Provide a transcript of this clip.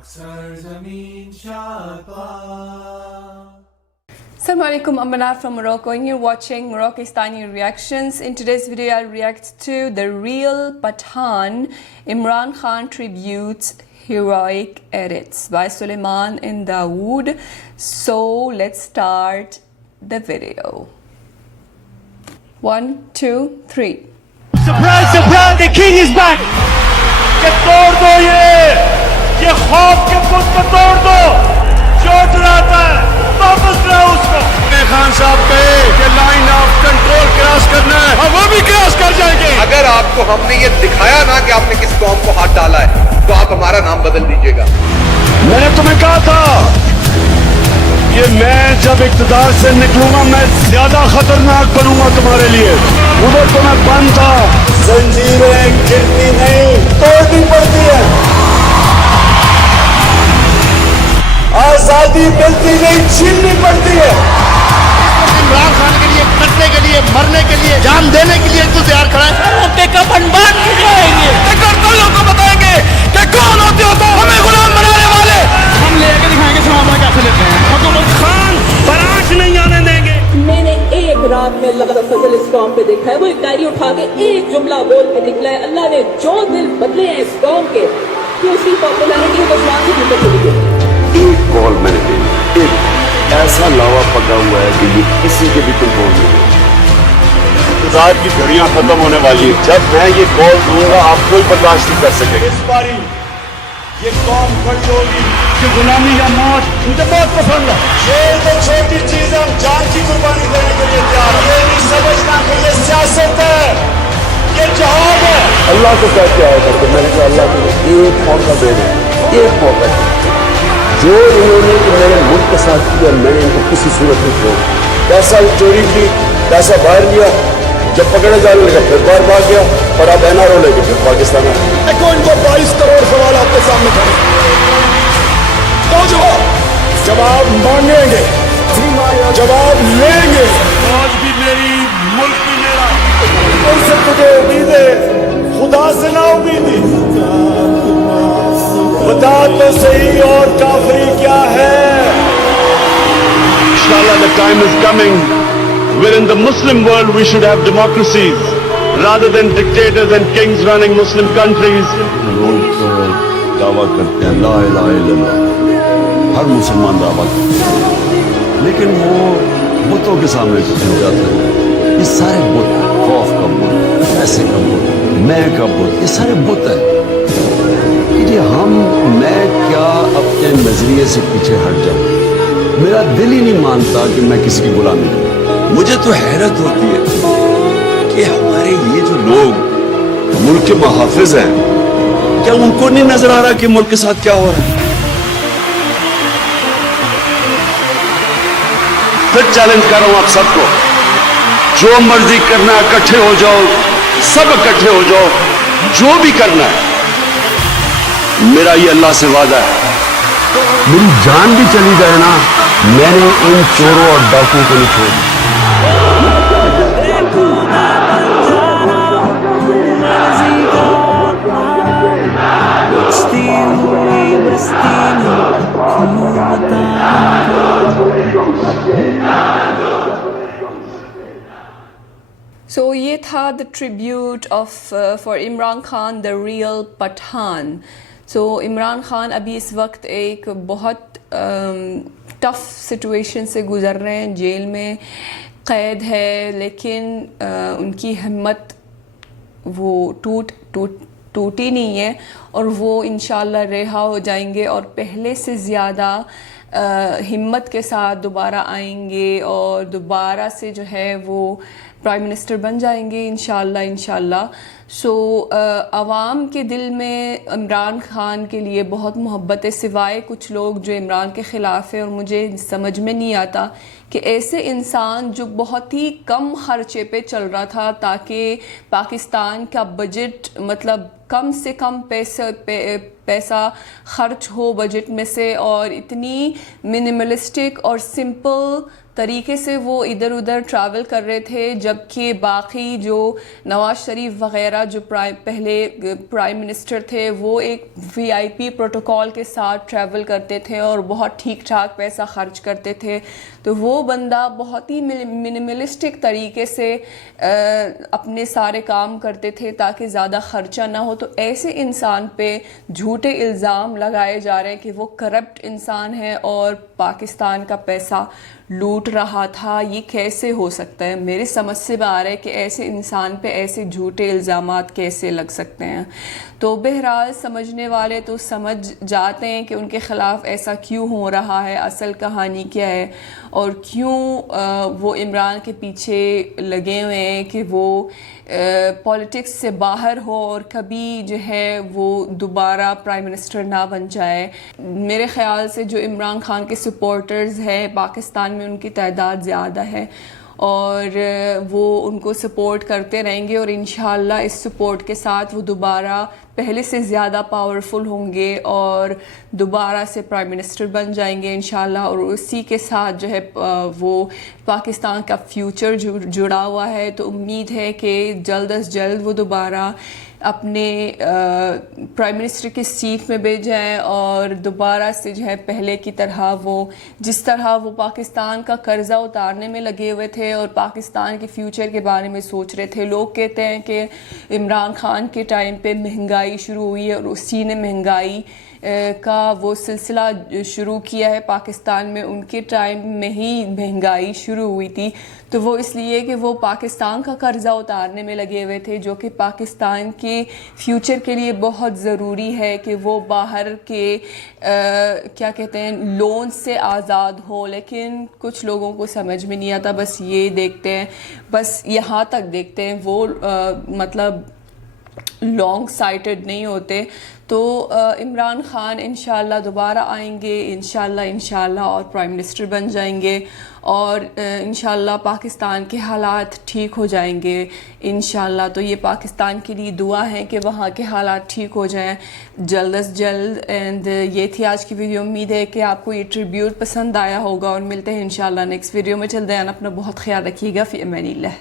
Assalamu alaikum, I'm Manar from Morocco and you're watching Moroccistani Reactions. In today's video I'll react to The Real Pathaan, Imran Khan Tributes Heroic Edits by Suleiman and Dawood. So let's start the video. 1, 2, 3. Surprise, surprise, the king is back! کہ توڑ دو یہ خوف کے پت کو توڑ دو جو ڈراتا ہے واپس لاؤ اس کو خان صاحب پہ کہ لائن آف کنٹرول کراس کرنا ہے اور وہ بھی کراس کر جائیں گے اگر آپ کو ہم نے یہ دکھایا نا کہ آپ نے کس قوم کو ہاتھ ڈالا ہے تو آپ ہمارا نام بدل دیجئے گا میں نے تمہیں کہا تھا کہ میں جب اقتدار سے نکلوں گا میں زیادہ خطرناک بنوں گا تمہارے لیے ادھر تو میں بند تھا زنجیریں گرتی نہیں توڑنی پڑتی ہے آزادی ملتی نہیں چھیننی پڑتی ہے عمران خان کے لیے کٹنے کے لیے مرنے کے لیے جان دینے کے لیے تو تیار کھڑا ہے روٹے کا بنبان جائیں گے لوگوں کو بتائیں گے کہ کون ہوتے ہو تو ہمیں غلام بنانے والے ہم لے کے دکھائیں گے سلام کیسے لیتے ہیں حکومت خان براش نہیں آنے دیں گے میں نے ایک رات میں اللہ کا فضل اس قوم پہ دیکھا ہے وہ ایک ڈائری اٹھا کے ایک جملہ بول کے نکلا ہے اللہ نے جو دل بدلے ہیں اس قوم کے کہ اس کی پاپولرٹی کو شان سے نیچے چلی گئی ایک کال میں نے دی ایک ایسا لاوا پکا ہوا ہے کہ یہ کسی کے بھی کنٹرول نہیں ہے انتظار کی گھڑیاں ختم ہونے والی ہیں جب میں یہ کال دوں گا آپ کوئی برداشت نہیں کر سکے اس باری یہ قوم کھڑی ہوگی کہ غلامی یا موت مجھے بہت پسند ہے یہ تو چھوٹی چیز ہے ہم جان کی قربانی دینے کے لیے تیار ہیں یہ نہیں سمجھنا کہ یہ سیاست ہے یہ جہاد ہے اللہ کو کہہ کے آیا کرتے میں نے کہا اللہ تمہیں ایک موقع دے دیں ایک موقع دے جو انہوں نے میرے ملک کے ساتھ کیا میں نے ان کو کسی صورت میں چھوڑا پیسہ چوری کی پیسہ باہر لیا جب پکڑے جانے لگا پھر باہر بھاگ گیا اور اب این آر او لے کے پھر پاکستان آئے دیکھو ان کو 22 کروڑ سوال آپ کے سامنے کھڑے دو جواب مانگیں گے جواب لیں گے فوج بھی میری ملک بھی میرا ان سے تجھے امیدیں خدا سے نہ امیدی بتا تو صحیح اور کافری کیا ہے Inshallah the time is coming where in the Muslim world we should have democracies rather than dictators and kings running Muslim countries. لوگ دعویٰ کرتے ہیں لا الہ الا اللہ ہر مسلمان دعویٰ کرتے ہیں لیکن وہ بتوں کے سامنے جھک جاتے ہیں یہ سارے بت خوف کا بت پیسے کا بت میں کا بت یہ سارے بت ہیں میں کیا اپنے نظریے سے پیچھے ہٹ جاؤں میرا دل ہی نہیں مانتا کہ میں کسی کی غلامی کروں مجھے تو حیرت ہوتی ہے کہ ہمارے یہ جو لوگ ملک کے محافظ ہیں کیا ان کو نہیں نظر آ رہا کہ ملک کے ساتھ کیا ہو رہا ہے پھر چیلنج کر رہا ہوں آپ سب کو جو مرضی کرنا ہے اکٹھے ہو جاؤ سب اکٹھے ہو جاؤ جو بھی کرنا ہے میرا یہ اللہ سے وعدہ ہے میری جان بھی چلی جائے نا میں نے ان چوروں اور ڈاکوؤں کو نہیں چھوڑا So یہ تھا the tribute of for Imran Khan, The Real Pathaan. So Imran Khan ابھی اس وقت ایک بہت ٹف سچویشن سے گزر رہے ہیں جیل میں قید ہے لیکن ان کی ہمت وہ ٹوٹی نہیں ہے اور وہ انشاءاللہ رہا ہو جائیں گے اور پہلے سے زیادہ ہمت کے ساتھ دوبارہ آئیں گے اور دوبارہ سے جو ہے وہ پرائم منسٹر بن جائیں گے انشاءاللہ. سو عوام کے دل میں عمران خان کے لیے بہت محبت ہے سوائے کچھ لوگ جو عمران کے خلاف ہے اور مجھے سمجھ میں نہیں آتا کہ ایسے انسان جو بہت ہی کم خرچے پہ چل رہا تھا تاکہ پاکستان کا بجٹ مطلب کم سے کم پیسہ خرچ ہو بجٹ میں سے اور اتنی منیملسٹک اور سمپل طریقے سے وہ ادھر ادھر ٹریول کر رہے تھے، جبکہ باقی جو نواز شریف وغیرہ جو پہلے پرائم منسٹر تھے وہ ایک VIP پروٹوکول کے ساتھ ٹریول کرتے تھے اور بہت ٹھیک ٹھاک پیسہ خرچ کرتے تھے. تو وہ بندہ بہت ہی منیملسٹک طریقے سے اپنے سارے کام کرتے تھے تاکہ زیادہ خرچہ نہ ہو. تو ایسے انسان پہ جھوٹے الزام لگائے جا رہے ہیں کہ وہ کرپٹ انسان ہے اور پاکستان کا پیسہ لوٹ رہا تھا. یہ کیسے ہو سکتا ہے؟ میرے سمجھ سے آ رہا ہے کہ ایسے انسان پہ ایسے جھوٹے الزامات کیسے لگ سکتے ہیں. تو بہرحال سمجھنے والے تو سمجھ جاتے ہیں کہ ان کے خلاف ایسا کیوں ہو رہا ہے، اصل کہانی کیا ہے اور کیوں وہ عمران کے پیچھے لگے ہوئے ہیں کہ وہ پولیٹکس سے باہر ہو اور کبھی جو ہے وہ دوبارہ پرائم منسٹر نہ بن جائے. میرے خیال سے جو عمران خان کے سپورٹرز ہیں پاکستان میں ان کی تعداد زیادہ ہے اور وہ ان کو سپورٹ کرتے رہیں گے اور انشاءاللہ اس سپورٹ کے ساتھ وہ دوبارہ پہلے سے زیادہ پاورفل ہوں گے اور دوبارہ سے پرائم منسٹر بن جائیں گے انشاءاللہ. اور اسی کے ساتھ جو ہے وہ پاکستان کا فیوچر جڑا ہوا ہے. تو امید ہے کہ جلد از جلد وہ دوبارہ اپنے پرائم منسٹر کی سیٹ میں بیٹھ جائیں اور دوبارہ سے جو ہے پہلے کی طرح وہ جس طرح وہ پاکستان کا قرضہ اتارنے میں لگے ہوئے تھے اور پاکستان کے فیوچر کے بارے میں سوچ رہے تھے. لوگ کہتے ہیں کہ عمران خان کے ٹائم پہ مہنگائی شروع ہوئی ہے اور اسی نے مہنگائی کا وہ سلسلہ شروع کیا ہے پاکستان میں. ان کے ٹائم میں ہی مہنگائی شروع ہوئی تھی. تو وہ اس لیے کہ وہ پاکستان کا قرضہ اتارنے میں لگے ہوئے تھے جو کہ پاکستان کے فیوچر کے لیے بہت ضروری ہے کہ وہ باہر کے کیا کہتے ہیں لون سے آزاد ہو. لیکن کچھ لوگوں کو سمجھ میں نہیں آتا، بس یہ دیکھتے ہیں، بس یہاں تک دیکھتے ہیں، وہ مطلب لانگ سائٹڈ نہیں ہوتے. تو عمران خان انشاءاللہ دوبارہ آئیں گے انشاءاللہ اور پرائم منسٹر بن جائیں گے اور انشاءاللہ پاکستان کے حالات ٹھیک ہو جائیں گے انشاءاللہ. تو یہ پاکستان کے لیے دعا ہے کہ وہاں کے حالات ٹھیک ہو جائیں جلد از جلد. اینڈ یہ تھی آج کی ویڈیو. امید ہے کہ آپ کو یہ ٹریبیوٹ پسند آیا ہوگا اور ملتے ہیں انشاءاللہ نیکسٹ ویڈیو میں. چلتے ہیں، اپنا بہت خیال رکھیے گا. فی امان اللہ.